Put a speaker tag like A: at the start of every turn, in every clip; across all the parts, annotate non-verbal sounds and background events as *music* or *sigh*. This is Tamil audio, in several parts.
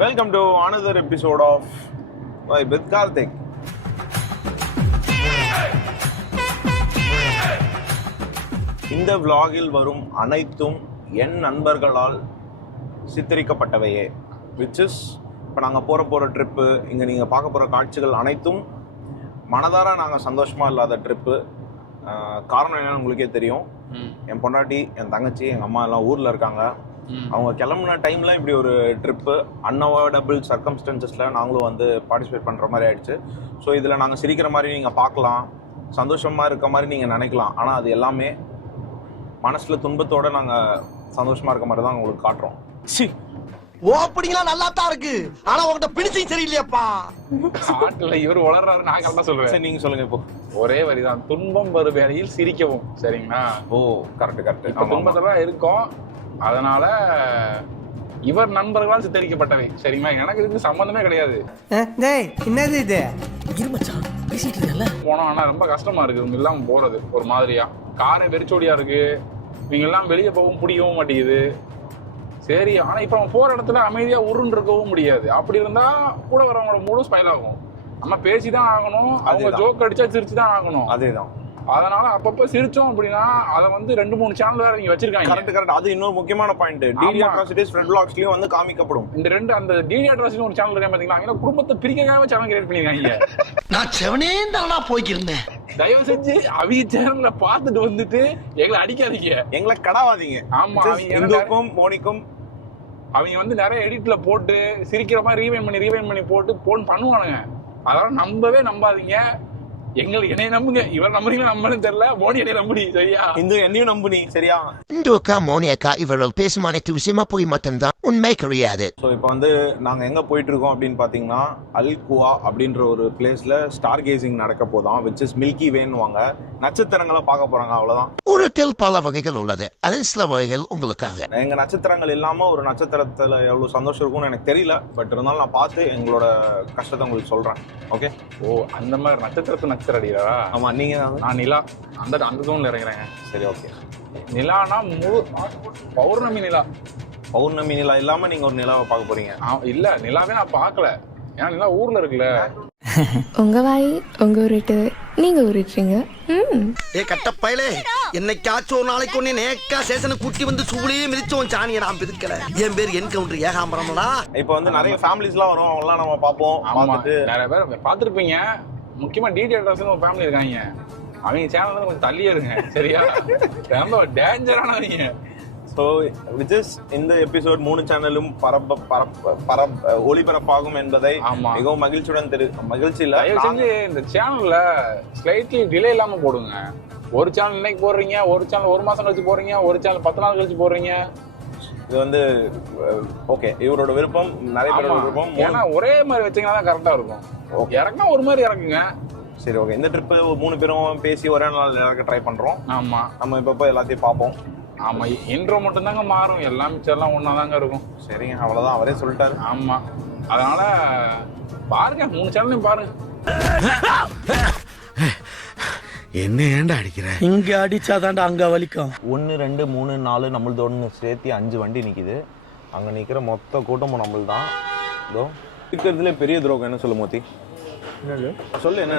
A: Welcome to another episode of with Karthik இந்த vlogல் வரும் அனைத்தும் என் நண்பர்களால் சித்தரிக்கப்பட்டவையே விச் இஸ் இப்போ நாங்கள் போகிற போகிற ட்ரிப்பு இங்கே நீங்கள் பார்க்க போகிற காட்சிகள் அனைத்தும் மனதார நாங்கள் சந்தோஷமாக இல்லாத ட்ரிப்பு காரணம் என்னன்னு உங்களுக்கே தெரியும். என் பொண்டாட்டி என் தங்கச்சி எங்கள் அம்மா எல்லாம் ஊரில் இருக்காங்க. அவங்க கிளம்புன டைம்ல இப்படி ஒரு ட்ரிப்பு அன்அவாய்டபிள் சர்க்கம்ஸ்டன்சஸில் நாங்களும் வந்து பார்ட்டிசிபேட் பண்ணுற மாதிரி ஆயிடுச்சு. ஸோ இதில் நாங்கள் சிரிக்கிற மாதிரி நீங்கள் பார்க்கலாம். சந்தோஷமாக இருக்க மாதிரி நீங்கள் நினைக்கலாம். ஆனால் அது எல்லாமே மனசில் துன்பத்தோடு நாங்கள் சந்தோஷமாக இருக்க மாதிரி தான் உங்களுக்கு காட்டுறோம். சி.
B: ஓப்பனிங்லாம் நல்லா தான் இருக்கு. ஆனா உங்ககிட்ட பிடிச்சும் சரியில்லையாப்பா.
C: காட்டுல இவர் வளர்றாரு நான் கரெக்டா சொல்றேன்.
A: சரி நீங்கள் சொல்லுங்கள் இப்போ.
C: ஒரே வரிதான். துன்பம் வரும் வேளையில் சிரிக்கவும் சரிங்களா?
A: ஓ கரெக்ட் கரெக்ட்
C: இப்ப துன்பத்துல தான் இருக்கோம். அதனால இவர் நண்பர்களால் சித்தரிக்கப்பட்டவை சரிங்களா? எனக்கு இதுக்கு சம்பந்தமே கிடையாது.
D: டேய் என்னது இது?
C: போனோம் ஆனா ரொம்ப கஷ்டமா இருக்கு. இவங்க இல்லாம போறது ஒரு மாதிரியா? காரே வெறிச்சோடியா இருக்கு? இவங்க எல்லாம் வெளியே போகவும் பிடிக்கவும் மாட்டேங்குது. சரி ஆனா இப்ப அவன் போற இடத்துல அமைதியா உருன்னு இருக்கவும் முடியாது. அப்படி இருந்தா கூட வரவங்களோட மூடும் ஸ்பைல் ஆகும் நம்ம பேசிதான் ஆகணும் அவங்க
A: அதேதான்.
C: ஜோக் அடிச்சா சிரிச்சு தான் ஆகணும்.
A: அதே தான்
C: அதனால அப்பப்ப சிரிச்சோம் அப்படின்னா அதை வந்து ரெண்டு மூணு சேனல் வேற நீங்க வச்சிருக்காங்க.
A: கரெக்ட் கரெக்ட் அது இன்னொரு முக்கியமான பாயிண்ட் டிடி. அட்ராசிட்டிஸ் ஃப்ரெண்ட் பிளாக்ஸ்லயும் வந்து காமிக்கப்படும்.
C: இந்த ரெண்டு அந்த டிடி அட்ரஸ் ஒரு சேனல் இருக்கா பாத்தீங்களா? அங்க குடும்பத்தை பிரிக்கவே சேனல் கிரியேட் பண்ணிருக்காங்க
B: நான் செவனே தானா போய்க்கிருந்தேன்.
C: தயவு செஞ்சு அவங்க சேனல்ல பார்த்துட்டு வந்துட்டு எங்களை அடிக்காதீங்க.
A: எங்களை கடாவாதீங்க.
C: ஆமா,
A: இந்துக்கும் மோனிக்கும்
C: அவங்க வந்து நிறைய எடிட்ல போட்டு சிரிக்கிற மாதிரி ரீவைன் பண்ணி ரீவைன் பண்ணி போட்டு போன் பண்ணுவானுங்க. அதெல்லாம் நம்பவே நம்பாதீங்க. எங்களுக்கு என்னைய நம்புங்க. இவர் நம்புறீங்களா நம்பன்னு தெரியல. மோடி என்னைய நம்புடி சரியா?
A: இந்து என்னையும் நம்பு நீ சரியா?
E: இந்துக்கா மோனியக்கா இவர்கள் பேசும் அனைத்து விஷயமா போய் மட்டும்தான் உண்மை கிடையாது
A: ஸோ இப்போ வந்து நாங்கள் எங்கே போயிட்டு இருக்கோம் அப்படின்னு பார்த்தீங்கன்னா அல்குவா அப்படின்ற ஒரு பிளேஸில் ஸ்டார் கேசிங் நடக்க போதாம் விச் இஸ் மில்கி வேன்னுவாங்க நட்சத்திரங்களை பார்க்க போகிறாங்க அவ்வளோதான்
E: உருட்டில் பல வகைகள் உள்ளது. அதில் சில வகைகள் உங்களுக்காக.
A: எங்கள் நட்சத்திரங்கள் இல்லாமல் ஒரு நட்சத்திரத்தில் எவ்வளோ சந்தோஷம் இருக்கும்னு எனக்கு தெரியல. பட் இருந்தாலும் நான் பார்த்து எங்களோட கஷ்டத்தை உங்களுக்கு சொல்கிறேன் ஓகே
C: ஓ அந்த மாதிரி நட்சத்திரத்து நட்சத்திரம் அடிக்கிறா
A: ஆமாம் நீங்கள்
C: நான் நிலா. அந்த அந்த தோணில் இறங்குறேங்க
A: சரி ஓகே
C: நிலானா முழு பௌர்ணமி நிலா.
A: பௌர்ணமி நிலா இல்லாமல் நீங்கள் ஒரு நிலாவை பார்க்க போகிறீங்க
C: ஆ, இல்ல நிலாவே நான் பார்க்கல. ஏன்னா நிலா ஊர்ல இருக்குல்ல. *laughs*
F: உங்க வாய் உங்க உருட்டு. நீங்க உருட்டுறீங்க. ம்.
B: ஏ கட்ட பயலே. என்னைக்காச்சும் ஒரு நாளைக்கு ஒன்னே நேக்கா சேசனை கூட்டி வந்து சூளையே மிதிச்சவன் சாணியை நான் பிதுக்கல. என் பேர் என்கவுண்டர் ஏகாம்பரம்டா.
A: இப்போ வந்து நிறைய ஃபேமிலிஸ்லாம் வரும். அவங்களாம் நம்ம பார்ப்போம்
C: ஆமா.
A: பார்த்துட்டு.
C: நிறைய பேர் பார்த்துருப்பீங்க. முக்கியமா டிடி அட்ரஸ்னு ஒரு ஃபேமிலி இருக்காங்க. அவங்க சேனல் வந்து கொஞ்சம் தள்ளியே இருங்க சரியா? ரொம்ப டேஞ்சரானவங்க
A: ஸோ விச் இஸ் இந்த எபிசோட் மூணு சேனலும் பரப்ப பரப்ப பரப்ப ஒளிபரப்பாகும் என்பதை. மிகவும் மகிழ்ச்சியுடன் தெரி மகிழ்ச்சி இல்ல
C: தயவு செஞ்சு இந்த சேனல்ல ஸ்லைட்லி டிலே இல்லாம போடுங்க. ஒரு சேனல் இன்னைக்கு போடுறீங்க ஒரு சேனல் ஒரு மாசம் கழிச்சு போடுறீங்க ஒரு சேனல் பத்து நாள் கழிச்சு போடுறீங்க.
A: இது வந்து ஓகே இவரோட விருப்பம் நிறைய பேரோட. விருப்பம்.
C: ஏன்னா ஒரே மாதிரி வச்சீங்கன்னா தான் கரெக்டா இருக்கும். இறக்குனா ஒரு மாதிரி இறக்குங்க
A: சரி ஓகே இந்த ட்ரிப்பு மூணு பேரும் பேசி ஒரே நாள் இறக்க ட்ரை பண்றோம்.
C: ஆமா.
A: நம்ம இப்போ போய் எல்லாத்தையும் பார்ப்போம்.
C: ஆமா. இன்ட்ரோ மட்டும் தாங்க மாறும். எல்லாம் மிச்சம் எல்லாம் ஒன்னா தாங்க இருக்கும்.
A: சரிங்க. அவ்வளவுதான். அவரே சொல்லிட்டாரு.
C: ஆமா. அதனால பாருங்க. மூணு சேனலையும் பாருங்க. *laughs*
B: என்ன ஏன்டா அடிக்கிற?
D: இங்க அடிச்சாதான்டா அங்க வலிக்கும்.
A: ஒன்று ரெண்டு மூணு நாலு நம்மளது ஒன்று சேர்த்து அஞ்சு வண்டி நிற்கிது அங்கே நிற்கிற மொத்த கூட்டமும் நம்மள் தான் இதோ இருக்கிறதுலே பெரிய துரோகம். என்ன சொல்லு மோத்தி? சொல்லு என்ன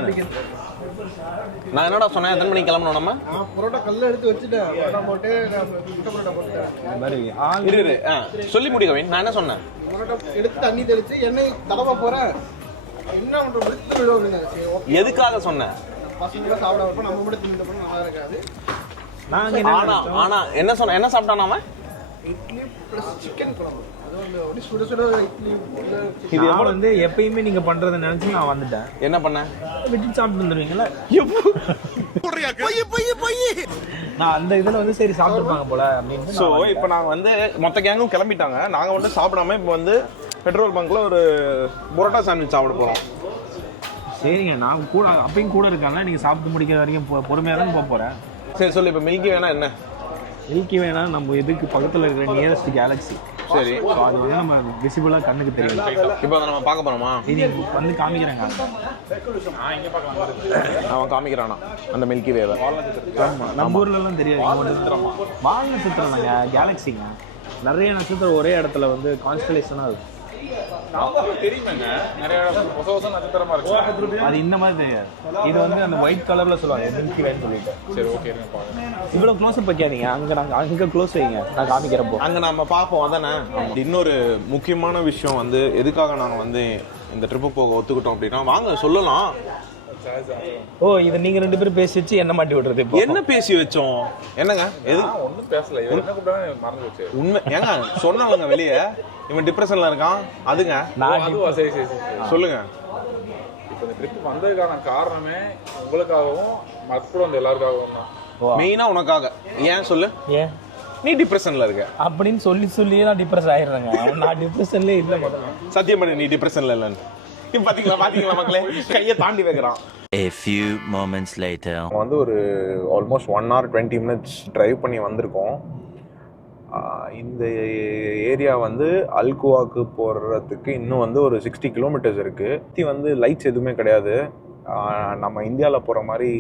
A: நான் என்னடா சொன்னேன்? எத்தனை மணிக்கு கிளம்பணும் நம்ம?
G: பரோட்டா கல்ல எடுத்து வச்சுட்டேன். போட்டு போட்டுட்டேன்
A: இரு ஆ சொல்லி முடி கவின் நான் என்ன சொன்னேன்?
G: பரோட்டா எடுத்து தண்ணி தெளிச்சு எண்ணெய் தடவை போறேன். என்ன ஓகே
A: எதுக்காக சொன்னேன்?
G: பசங்க சாப்பிட வைப்போம் நம்ம மட்டும் தின்னு போனா நல்லா இருக்காது.
A: ஆனா ஆனா என்ன சொன்ன என்ன சாப்பிட்டான் அவன்?
G: இட்லி ப்ளஸ் சிக்கன் குழம்பு. அது வந்து அப்படியே சுட சுட இட்லி உள்ள
A: இது எவ்வளவு
D: வந்து எப்பயுமே நீங்க பண்றதை நினைச்சு நான் வந்துட்டேன்.
A: என்ன பண்ண?
D: விட்டு சாப்பிட்டு வந்துருவீங்களா நான் அந்த இதுல வந்து சரி சாப்பிட்டுருப்பாங்க போல அப்படின்னு
A: ஸோ இப்போ நாங்கள் வந்து மொத்த கேங்கும் கிளம்பிட்டாங்க. நாங்கள் வந்து சாப்பிடாம இப்போ வந்து பெட்ரோல் பங்க்ல ஒரு புரோட்டா சாண்ட்விச் சாப்பிட போகிறோம்
D: சரிங்க நான் கூட அப்பயும் கூட இருக்காங்க. நீங்க சாப்பிட்டு முடிக்கிற வரைக்கும் பொ- பொறுமையா தான் போக போறேன்
A: சரி சொல்லு இப்போ மில்கி வேணா என்ன?
D: மில்கி வேணா நம்ம இதுக்கு பக்கத்துல இருக்கிற நியரஸ்ட் கேலக்ஸி
A: சரி.
D: அது வந்து நம்ம விசிபிளா கண்ணுக்கு தெரியும்.
A: இப்போ அதை நம்ம பார்க்க போறோமா?
D: இது வந்து காமிக்கிறாங்க.
A: அவன் காமிக்கிறானா அந்த மில்கி வேவை?
D: நம்ம ஊர்ல எல்லாம் தெரியாது. வால் நட்சத்திரம் கேலக்சிங்க நிறைய நட்சத்திரம் ஒரே இடத்துல வந்து கான்ஸ்டலேஷனா இருக்கும். அது இந்த மாதிரி தெரியாது. இது வந்து அந்த ஒயிட் கலர்ல சொல்லுவாங்க. மில்கி வேன்னு சொல்லிட்டு.
C: சரி ஓகே
D: இவ்வளவு க்ளோஸ் வைக்காதீங்க. அங்க நாங்க அங்க க்ளோஸ் வைங்க. நான் காமிக்கிறப்போ.
A: அங்க நம்ம பார்ப்போம் அதானே? இன்னொரு முக்கியமான விஷயம் வந்து எதுக்காக நாங்க வந்து இந்த ட்ரிப்பு போக ஒத்துக்கிட்டோம் அப்படின்னா வாங்க சொல்லலாம்.
D: ஓ இதை நீங்க ரெண்டு பேரும் பேசி வச்சு என்ன மாட்டி விடுறது இப்போ?
A: என்ன பேசி வச்சோம்? என்னங்க? எது?
C: நான் ஒன்றும் பேசல. என்ன கூப்பிட்டாங்க மறந்து போச்சு.
A: உண்மை ஏங்க சொன்னாங்க வெளியே. இவன் டிப்ரெஷன்ல இருக்கான். அதுங்க?
C: சரி சரி சரி.
A: சொல்லுங்க.
C: இப்போ இந்த ட்ரிப் வந்ததுக்கான காரணமே உங்களுக்காகவும் மற்ற வந்து எல்லாருக்காகவும் தான்.
A: மெயினா உனக்காக. ஏன் சொல்லு?
D: ஏன்?
A: நீ டிப்ரெஷன்ல இருக்க.
D: அப்படின்னு சொல்லி சொல்லியே நான் டிப்ரெஸ் ஆயிடுறேங்க. நான் டிப்ரெஷன்லேயே இல்லை
A: சத்தியம் பண்ணு நீ டிப்ரெஷன்ல இல்லைன்னு. *laughs* பாத்தீங்களா பாத்தீங்களா மக்களே? கையை தாண்டி வைக்கிறான்.
H: A few moments later.
A: வந்து ஒரு almost one hour twenty minutes drive பண்ணி வந்திருக்கோம். இந்த ஏரியா வந்து அல்குவாக்கு போகிறதுக்கு இன்னும் வந்து ஒரு சிக்ஸ்டி கிலோமீட்டர்ஸ் இருக்குது சுற்றி வந்து லைட்ஸ் எதுவுமே கிடையாது. நம்ம இந்தியாவில் போகிற மாதிரி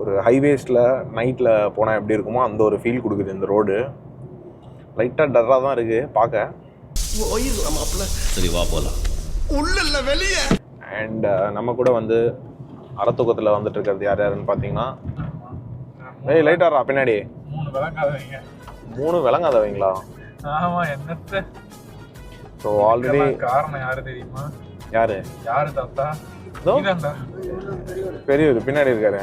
A: ஒரு ஹைவேஸில் நைட்டில் போனால் எப்படி இருக்குமோ அந்த ஒரு ஃபீல் கொடுக்குது இந்த ரோடு லைட்டாக டர்ராக தான் இருக்குது பார்க்க.
H: சரி வா போலாம்.
B: உள்ள இல்ல வெளியே
A: அண்ட் நம்ம கூட வந்து அறத்தூக்கத்தில் வந்துட்டு இருக்கிறது யார் யாருன்னு பார்த்தீங்கன்னா ஏய் லைட்டாரா பின்னாடி.
C: மூணு
A: விளங்காதவங்களா?
C: ஆமா என்னத்த?
A: ஸோ ஆல்ரெடி
C: காரணம் யாரு தெரியுமா?
A: யாரு?
C: யாரு தாத்தா.
A: பெரியவர் பின்னாடி இருக்காரு.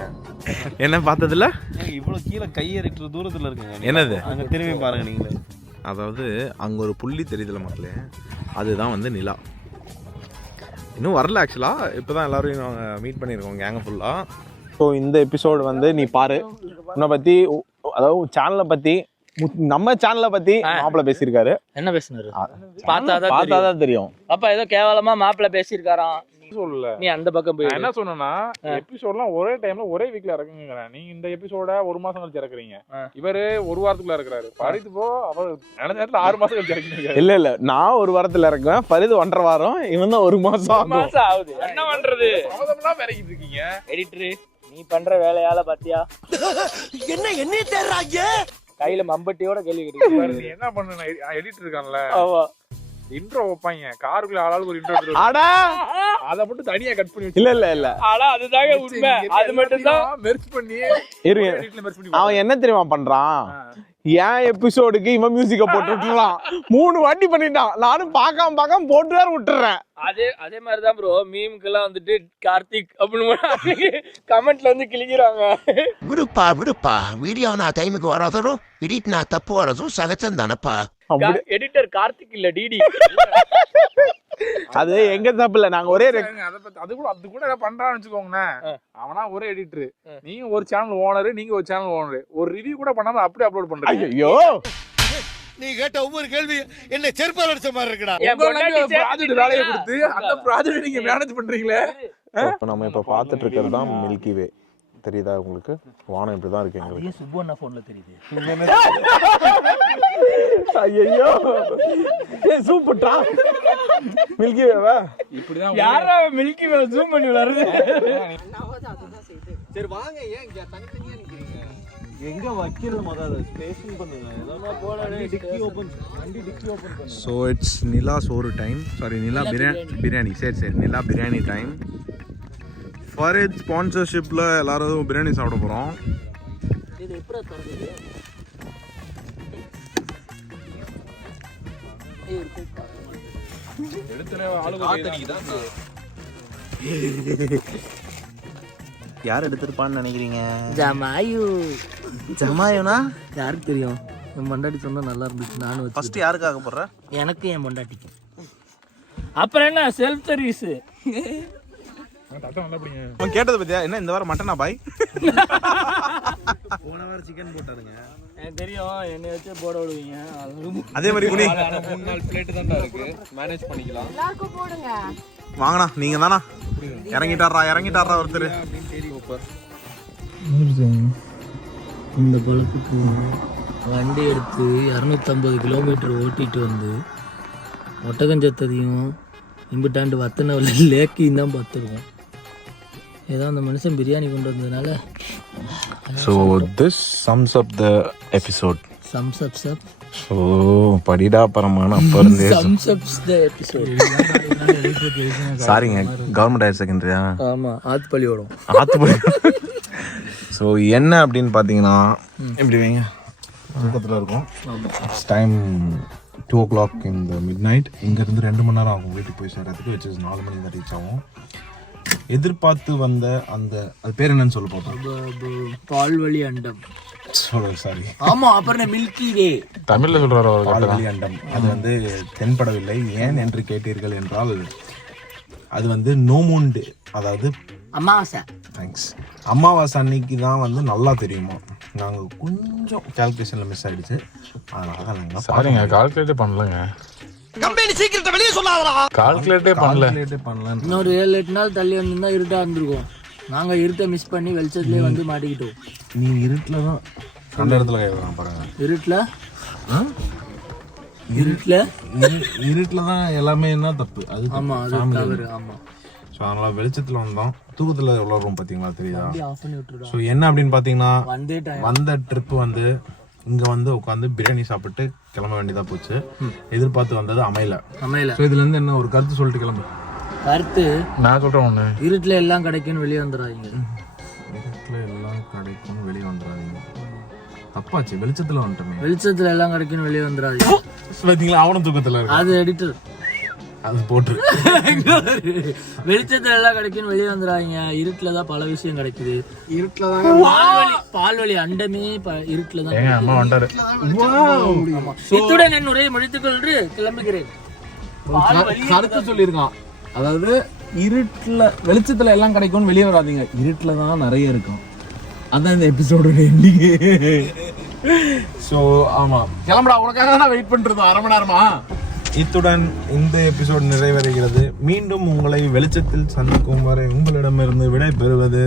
I: என்ன பார்த்ததுல?
D: இவ்வளவு கீழே கையெறிக்கிற தூரத்துல இருக்குங்க
I: என்னது?
D: அங்க திரும்பி பாருங்க நீங்களே.
I: அதாவது அங்கே ஒரு புள்ளி தெரியுதுல மக்களே? அதுதான் வந்து நிலா. இன்னும் வரல ஆக்சுவலாக இப்போ தான் எல்லாரும் நாங்கள் மீட் பண்ணியிருக்கோம் கேங்க ஃபுல்லாக
A: ஸோ இந்த எபிசோடு வந்து நீ பாரு. உன்னை பற்றி அதாவது சேனலை பற்றி நம்ம சேனலை பற்றி மாப்பிள்ள பேசியிருக்காரு.
J: என்ன பேசுனாரு? பார்த்தாதான்
A: பார்த்தா
J: தெரியும்.
A: தான் தெரியும்.
J: அப்பா ஏதோ கேவலமா மாப்பிள்ள பேசியிருக்காராம்.
C: சொல்லல.
J: நீ அந்த பக்கம்
C: நான்
J: போய்
C: என்ன சொன்னேன்னா எபிசோட்லாம் ஒரே டைம்ல ஒரே வீக்ல இறக்குங்கிறேன் நீங்க இந்த எபிசோட ஒரு மாசம் கழிச்சு இறக்குறீங்க. இவரு ஒரு வாரத்துக்குள்ள இறக்குறாரு. படித்து போ அவர் நினைச்ச நேரத்துல ஆறு மாசம் கழிச்சு இறக்கிங்க
A: இல்லை இல்லை. நான் ஒரு வாரத்தில் இறக்குவேன். பரிது ஒன்றரை வாரம். இவன் தான் ஒரு ஆகும்.
J: மாசம் ஆகுது. என்ன பண்றது?
C: சம்மதம்லாம் இறக்கிட்டு இருக்கீங்க.
J: எடிட்டரு நீ பண்ற வேலையால பாத்தியா?
B: என்ன என்ன தேர்றாங்க
J: கையில மம்பட்டியோட கேள்வி
C: என்ன பண்ணு எடிட் இருக்கான்ல.
J: ஆமா.
C: இன்ட்ரோ வைப்பாங்க. காருக்குள்ள ஆளாளுக்கு ஒரு இன்ட்ரோ
A: அடா!
C: அதை மட்டும் தனியா கட் பண்ணி
A: இல்லை இல்லை இல்லை.
J: ஆனா அதுதாங்க உண்மை. அது மட்டும் தான்
C: மெர்ச் பண்ணி
A: இருங்க. அவன் என்ன தெரியுமா பண்றான்? என் எபிசோடுக்கு இவன் மியூசிக்கை போட்டு விட்டுறான்? மூணு வாட்டி பண்ணிட்டான். நானும் பார்க்காம பார்க்காம போட்டு வேற விட்டுறேன்.
J: அதே அதே மாதிரி தான் ப்ரோ மீமுக்கெல்லாம் வந்துட்டு கார்த்திக் அப்படின்னு கமெண்ட்ல வந்து கிளிக்கிறாங்க
E: விடுப்பா விடுப்பா. வீடியோ நான் டைமுக்கு வராதரும் எடிட் நான் தப்பு வரதும் சகஜம் தானப்பா
J: எடிட்டர் கார்த்திக் இல்ல டிடி
A: அது எங்க தப்பு இல்ல நாங்க ஒரே
C: அதை கூட அது கூட ஏதாவது பண்றான்னு வச்சுக்கோங்களேன். அவனா ஒரே எடிட்டர் நீங்க ஒரு சேனல் ஓனர் நீங்க ஒரு சேனல் ஓனர் ஒரு ரிவ்யூ கூட பண்ணாம அப்படியே அப்லோட் பண்றீங்க
A: ஐயோ
B: நீ கேட்ட ஒவ்வொரு கேள்வி என்ன செருப்பால் அடிச்ச மாதிரி இருக்குடா.
C: ப்ராஜெக்ட் வேலையை? கொடுத்து அந்த ப்ராஜெக்ட் நீங்க மேனேஜ் பண்றீங்களே?
A: இப்போ நம்ம இப்போ பார்த்துட்டு இருக்கிறது தான் மில்கி வே தெரியுதா உங்களுக்கு? வானம் இப்படி தான் இருக்கு எங்களுக்கு.
J: சுப்பண்ணா போன்ல தெரியுது.
A: ஐயோ சூப்பர்டா மில்கி வேவா
C: இப்படிதான்
J: யாரா மில்கி வே ஜூம் பண்ணி வருது
G: சரி வாங்க ஏன் இங்க தனித்தனியா நிக்கிறீங்க?
D: எங்க வைக்கிறது முதல்ல ஸ்டேஷன் பண்ணுங்க. ஏதாவது போன டிக்கி ஓபன் வண்டி டிக்கி ஓபன் பண்ணுங்க
I: ஸோ இட்ஸ் நிலா சோறு டைம் சாரி நிலா பிரியாணி பிரியாணி சரி சரி. நிலா பிரியாணி டைம் ஃபரேஜ் ஸ்பான்சர்ஷிப்பில் எல்லாரும் பிரியாணி சாப்பிட போகிறோம் யார் எடுத்திருப்பான்னு நினைக்கிறீங்க?
J: ஜமாயு.
I: ஜமாயோனா?
J: யாருக்கு தெரியும்? என் பொண்டாட்டி சொன்னா நல்லா இருந்துச்சு நானும்
I: ஃபர்ஸ்ட் யாருக்காக போடுற?
J: எனக்கு என் பொண்டாட்டிக்கு அப்புறம் என்ன செல்ஃப் சர்வீஸ்
C: தட்டம் நல்லா பிடிங்க.
I: அவன் கேட்டது பத்தியா? என்ன இந்த வாரம் மட்டனா பாய்?
D: போன வாரம் சிக்கன் போட்டாருங்க.
J: எனக்கு தெரியும் என்னை வச்சு போட விடுவீங்க. அது
I: மாதிரி குனி
C: மூணு நாலு பிளேட் தான்டா இருக்கு. மேனேஜ் பண்ணிக்கலாம்.
I: வாங்கண்ணா நீங்க தானா இறங்கிட்டாரா இறங்கிட்டாரா ஒருத்தர்.
J: இந்த பழத்துக்கு வண்டி எடுத்து இரநூத்தம்பது கிலோமீட்டர் ஓட்டிட்டு வந்து ஒட்டகஞ்சத்ததையும் இம்பிட்டாண்டு வத்தனவல்ல லேக்கையும் தான் பார்த்துருக்கோம். ஏதோ அந்த மனுஷன் பிரியாணி கொண்டு வந்ததுனால.
A: So this sums up the episode
J: sums up sub
A: so படிடா பரமான அப்போ இருந்தே
J: சம்சப்ஸ் த எபிசோட்
A: சாரிங்க கவர்மெண்ட் ஹையர் செகண்டரியா
J: ஆமா ஆத்துப்பள்ளி ஓடும்.
A: ஆத்துப்படி ஸோ என்ன அப்படின்னு பார்த்தீங்கன்னா எப்படி வைங்க? தூக்கத்தில் இருக்கும். டைம் டூ ஓ கிளாக் இந்த மிட் நைட் இங்கேருந்து ரெண்டு மணி நேரம் ஆகும். வீட்டுக்கு போய் சேர்றதுக்கு வச்சு நாலு மணிக்கு தான் ரீச் ஆகும். எதிர்பார்த்து வந்த அந்த அது பேர் என்னன்னு சொல்ல போகிறோம்
J: பால்வழி அண்டம்.
A: சொல்ல சாரி
J: ஆமா அப்புறம் மில்கி வே
C: தமிழ்ல சொல்றாரு அவர்
A: பால்வழி அண்டம். அது வந்து தென்படவில்லை. ஏன் என்று கேட்டீர்கள் என்றால் அது வந்து நோமோண்டு அதாவது
J: அமாவாசை.
A: தேங்க்ஸ் அமாவாசை அன்னைக்கு தான் வந்து நல்லா தெரியுமா? நாங்கள் கொஞ்சம் கால்குலேஷனில் மிஸ் ஆயிடுச்சு. அதனால தான் நாங்கள்
C: சாரிங்க கால்குலேட்டே பண்ணலங்க.
B: வெளியே சொல்லாதடா.
C: கால்குலேட்டே பண்ணல.
A: கால்குலேட்டே பண்ணலான்னு
J: இன்னொரு ஏழு எட்டு நாள் தள்ளி வந்திருந்தா இருட்டா இருந்திருக்கும். நாங்க இருட்டை மிஸ் பண்ணி வெளிச்சத்துலயே வந்து மாட்டிக்கிட்டோம்.
A: நீ இருட்டில் தான் அந்த இடத்துல கேட்குறான் பாருங்க.
J: இருட்டுல? இருட்டுல?
A: இருட்டில் தான் எல்லாமே என்ன தப்பு? அது
J: ஆமா அது தவறு ஆமா.
A: ஸோ அதனால் வெளிச்சத்தில் வந்தோம் தூக்கத்தில் எவ்வளோ ரூம் பார்த்தீங்களா தெரியுதா?
J: ஆஃப் பண்ணி விட்டுருடா.
A: ஸோ என்ன அப்படின்னு பார்த்தீங்கன்னா
J: வந்தே
A: ட்ரிப்பு வந்து இங்கே வந்து உட்காந்து பிரியாணி சாப்பிட்டு கிளம்ப வேண்டியதாக போச்சு. எதிர்பார்த்து வந்தது அமையல.
J: அமையல.
A: ஸோ இதுலேருந்து என்ன ஒரு கருத்து சொல்லிட்டு கிளம்பு.
J: கருத்து
C: நான் சொல்றேன் ஒண்ணு.
J: இருட்டுல எல்லாம் கிடைக்கும்னு வெளியே வந்துடாதீங்க
A: வெளிச்சத்தில் எல்லாம் கிடைக்கும் வெளியே வந்துடாதீங்க தப்பாச்சு வெளிச்சத்தில் வந்துட்டோமே.
J: வெளிச்சத்துல எல்லாம் கிடைக்கும்னு வெளியே வந்துடாதீங்க
A: பார்த்தீங்களா அவனும் தூக்கத்தில் இருக்கு
J: அது எடிட்டர்
A: அது போட்டுரு *laughs*
J: வெளிச்சத்துல எல்லாம் கிடைக்கும்னு வெளியே வந்துடாதீங்க இருட்டுல தான் பல விஷயம் கிடைக்குது.
I: இருட்டில் தாங்க
J: பால்வழி பால்வழி அண்டமே இருட்டுல தான்
C: எங்க அம்மா வந்துட்டாரு
J: ஆமா. இத்துடன் என் உரையை கிளம்புகிறேன்.
I: கருத்து சொல்லியிருக்கான். அதாவது இருட்டில் வெளிச்சத்தில் எல்லாம் கிடைக்கும்னு வெளியே வராதீங்க. இருட்டில் தான் நிறைய இருக்கும். அதான் இந்த எபிசோட எண்டிங்கு ஸோ ஆமாம் கிளம்புடா உனக்காக தான் வெயிட் பண்ணிருந்தோம் அரை மணி நேரமா?
A: இத்துடன் இந்த எபிசோட் நிறைவடைகிறது. மீண்டும் உங்களை வெளிச்சத்தில் சந்திக்கும் வரை உங்களிடமிருந்து விடை பெறுவது